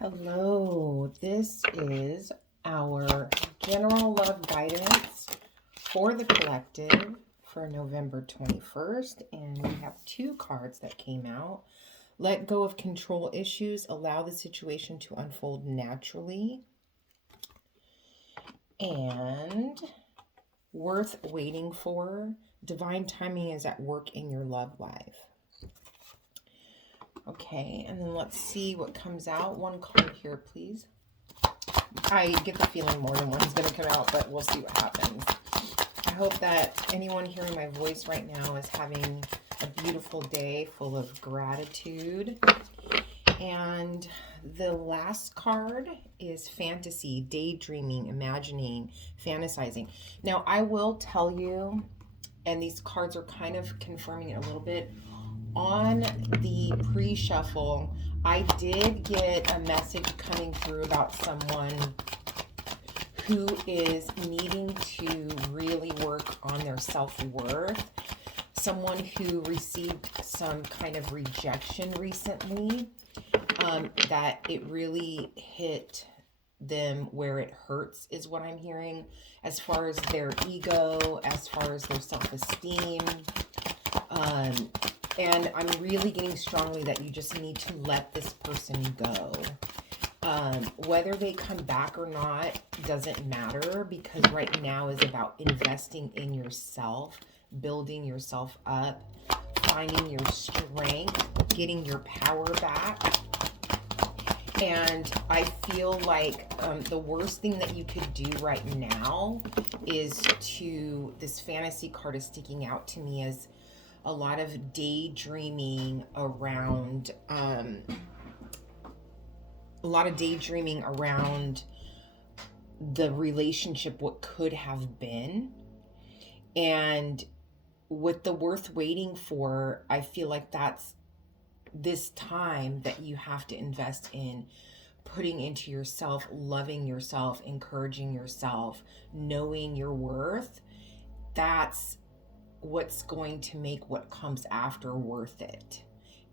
Hello, this is our general love guidance for the collective for November 21st. And we have two cards that came out. Let go of control issues, allow the situation to unfold naturally. And worth waiting for, divine timing is at work in your love life. Okay, and then let's see what comes out. One card here, please. I get the feeling more than one's going to come out, but we'll see what happens. I hope that anyone hearing my voice right now is having a beautiful day full of gratitude. And the last card is fantasy, daydreaming, imagining, fantasizing. Now, I will tell you, and these cards are kind of confirming it a little bit, on the pre-shuffle, I did get a message coming through about someone who is needing to really work on their self-worth. Someone who received some kind of rejection recently, that it really hit them where it hurts is what I'm hearing, as far as their ego, as far as their self-esteem. And I'm really getting strongly that you just need to let this person go. Whether they come back or not doesn't matter, because right now is about investing in yourself, building yourself up, finding your strength, getting your power back. And I feel like the worst thing that you could do right now is this fantasy card is sticking out to me as a lot of daydreaming around the relationship, what could have been. And with the worth waiting for, I feel like that's this time that you have to invest in putting into yourself, loving yourself, encouraging yourself, knowing your worth. That's what's going to make what comes after worth it.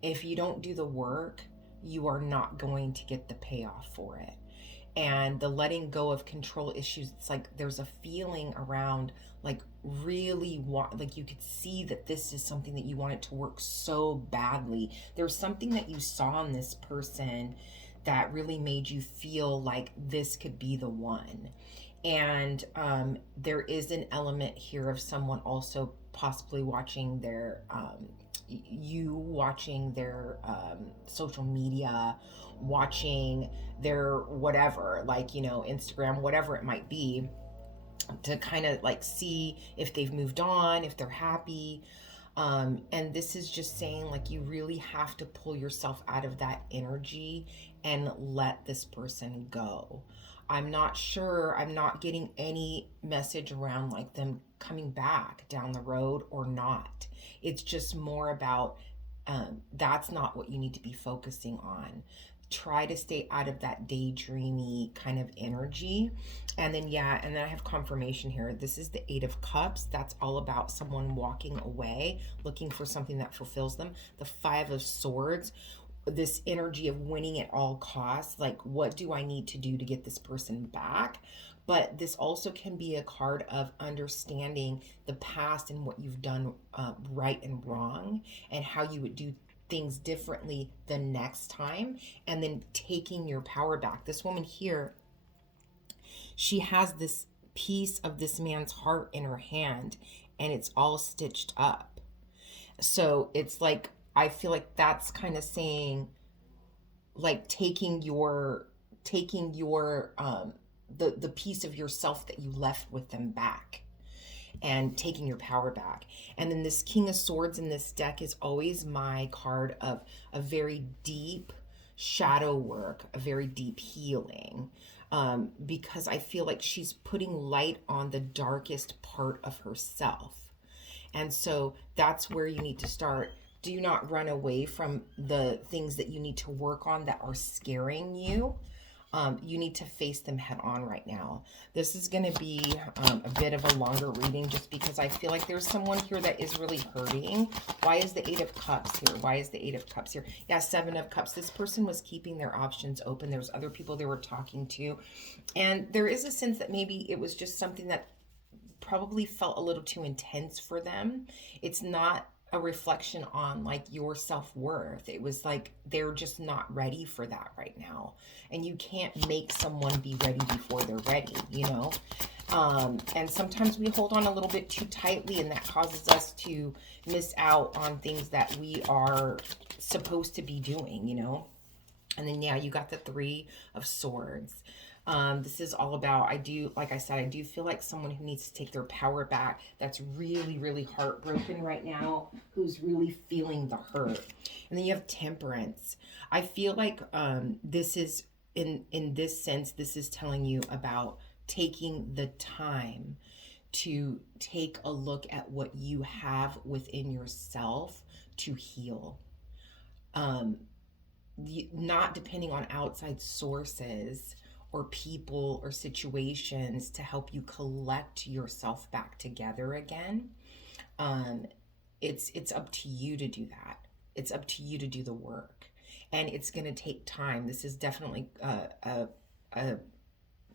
If you don't do the work, you are not going to get the payoff for it. And the letting go of control issues, it's like there's a feeling around like really like you could see that this is something that you want it to work so badly. There's something that you saw in this person that really made you feel like this could be the one. And there is an element here of someone also possibly watching their social media, watching their whatever, like, Instagram, whatever it might be, to kind of like see if they've moved on, if they're happy. And this is just saying, like, you really have to pull yourself out of that energy and let this person go. I'm not sure, I'm not getting any message around like them coming back down the road or not. It's just more about that's not what you need to be focusing on. Try to stay out of that daydreamy kind of energy. And then I have confirmation here. This is the 8 of Cups. That's all about someone walking away, looking for something that fulfills them. The 5 of Swords, this energy of winning at all costs. Like, what do I need to do to get this person back? But this also can be a card of understanding the past and what you've done right and wrong, and how you would do things differently the next time, and then taking your power back. This woman here, she has this piece of this man's heart in her hand, and it's all stitched up. So it's like, I feel like that's kind of saying, like, taking your the piece of yourself that you left with them back, and taking your power back. And then this King of Swords in this deck is always my card of a very deep shadow work, a very deep healing, because I feel like she's putting light on the darkest part of herself. And so that's where you need to start. Do not run away from the things that you need to work on that are scaring you. You need to face them head on right now. This is going to be a bit of a longer reading just because I feel like there's someone here that is really hurting. Why is the Eight of Cups here? Why is the Eight of Cups here? Yeah, Seven of Cups. This person was keeping their options open. There's other people they were talking to. And there is a sense that maybe it was just something that probably felt a little too intense for them. It's not a reflection on like your self-worth. It was like they're just not ready for that right now. And you can't make someone be ready before they're ready, you know? And sometimes we hold on a little bit too tightly, and that causes us to miss out on things that we are supposed to be doing, you know? And then, yeah, you got the Three of Swords. This is all about, like I said, I do feel like someone who needs to take their power back, that's really, really heartbroken right now, who's really feeling the hurt. And then you have Temperance. I feel like this is, in this sense, this is telling you about taking the time to take a look at what you have within yourself to heal. Not depending on outside sources or people or situations to help you collect yourself back together again. It's up to you to do that. It's up to you to do the work, and it's going to take time. This is definitely a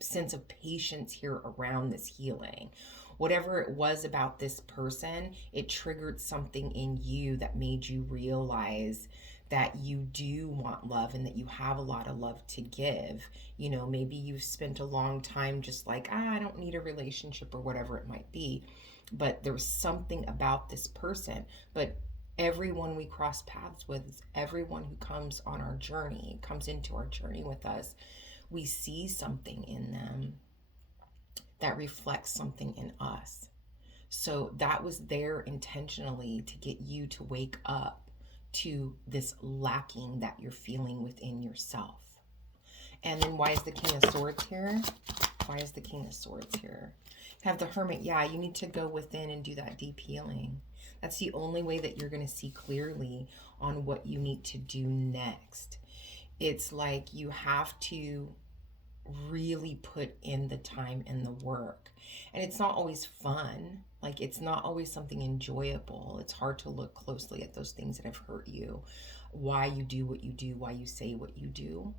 sense of patience here around this healing. Whatever it was about this person, it triggered something in you that made you realize that you do want love and that you have a lot of love to give. You know, maybe you've spent a long time just like, I don't need a relationship or whatever it might be. But there's something about this person. But everyone we cross paths with, everyone who comes on our journey, comes into our journey with us, we see something in them that reflects something in us. So that was there intentionally to get you to wake up to this lacking that you're feeling within yourself. And then why is the King of Swords here? Why is the King of Swords here? Have the Hermit. Yeah, you need to go within and do that deep healing. That's the only way that you're going to see clearly on what you need to do next. It's like you have to really put in the time and the work. And it's not always fun. Like, it's not always something enjoyable. It's hard to look closely at those things that have hurt you, why you do what you do, why you say what you do.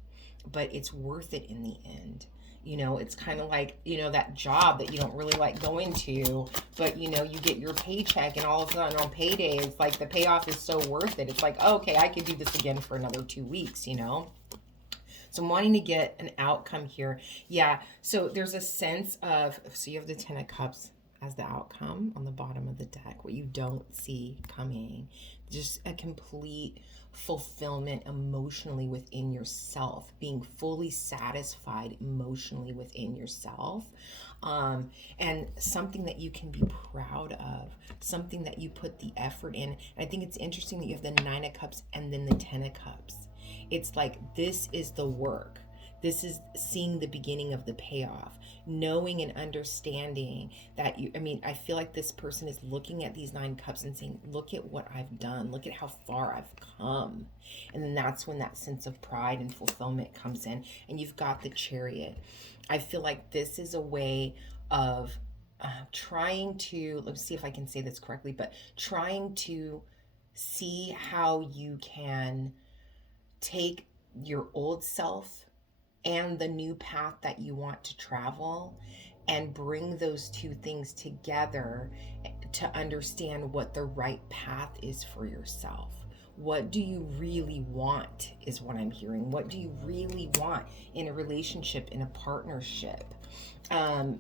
But it's worth it in the end. You know, it's kind of like, you know, that job that you don't really like going to, but, you know, you get your paycheck and all of a sudden on payday, it's like the payoff is so worth it. It's like, oh, okay, I could do this again for another 2 weeks, you know? So I'm wanting to get an outcome here. Yeah, so there's a sense of, so you have the Ten of Cups as the outcome on the bottom of the deck, what you don't see coming. Just a complete fulfillment emotionally within yourself, being fully satisfied emotionally within yourself, and something that you can be proud of, something that you put the effort in. And I think it's interesting that you have the Nine of Cups and then the Ten of Cups. It's like, this is the work. This is seeing the beginning of the payoff, knowing and understanding that I feel like this person is looking at these 9 cups and saying, look at what I've done. Look at how far I've come. And then that's when that sense of pride and fulfillment comes in. And you've got the Chariot. I feel like this is a way of trying to, let's see if I can say this correctly, but trying to see how you can take your old self and the new path that you want to travel and bring those two things together to understand what the right path is for yourself. What do you really want is what I'm hearing. What do you really want in a relationship, in a partnership? And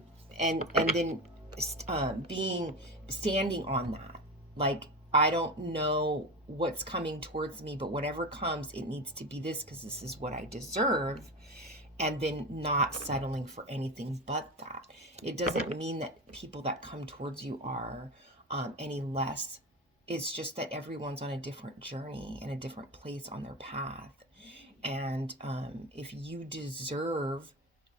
then standing on that. Like, I don't know what's coming towards me, but whatever comes, it needs to be this because this is what I deserve. And then not settling for anything but that. It doesn't mean that people that come towards you are any less. It's just that everyone's on a different journey and a different place on their path. And if you deserve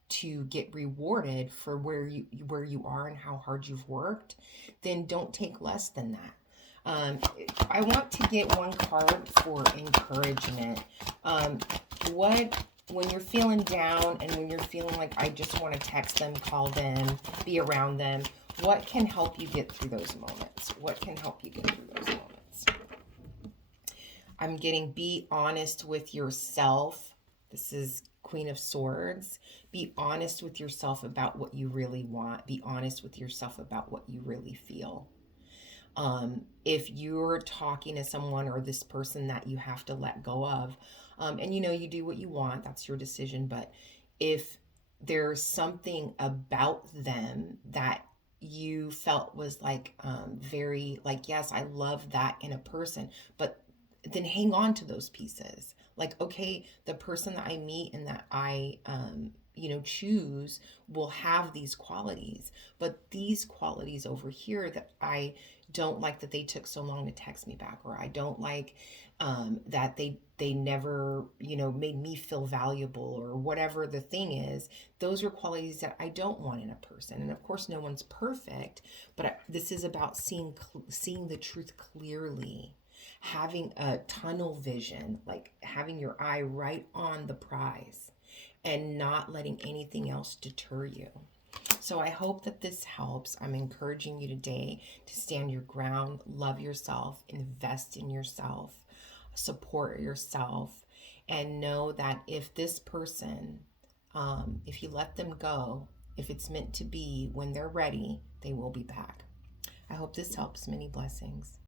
to get rewarded for where you are and how hard you've worked, then don't take less than that. I want to get one card for encouragement. when you're feeling down and when you're feeling like I just want to text them, call them, be around them, what can help you get through those moments? What can help you get through those moments? I'm getting be honest with yourself. This is Queen of Swords. Be honest with yourself about what you really want. Be honest with yourself about what you really feel. If you're talking to someone or this person that you have to let go of, and you do what you want, that's your decision, but if there's something about them that you felt was like very like, yes, I love that in a person, but then hang on to those pieces. Like, okay, the person that I meet and that I choose will have these qualities, but these qualities over here that I don't like, that they took so long to text me back, or I don't like that they never made me feel valuable, or whatever the thing is. Those are qualities that I don't want in a person. And of course no one's perfect, but this is about seeing the truth clearly, having a tunnel vision, like having your eye right on the prize and not letting anything else deter you. So I hope that this helps. I'm encouraging you today to stand your ground, love yourself, invest in yourself, support yourself, and know that if this person, if you let them go, if it's meant to be, when they're ready, they will be back. I hope this helps. Many blessings.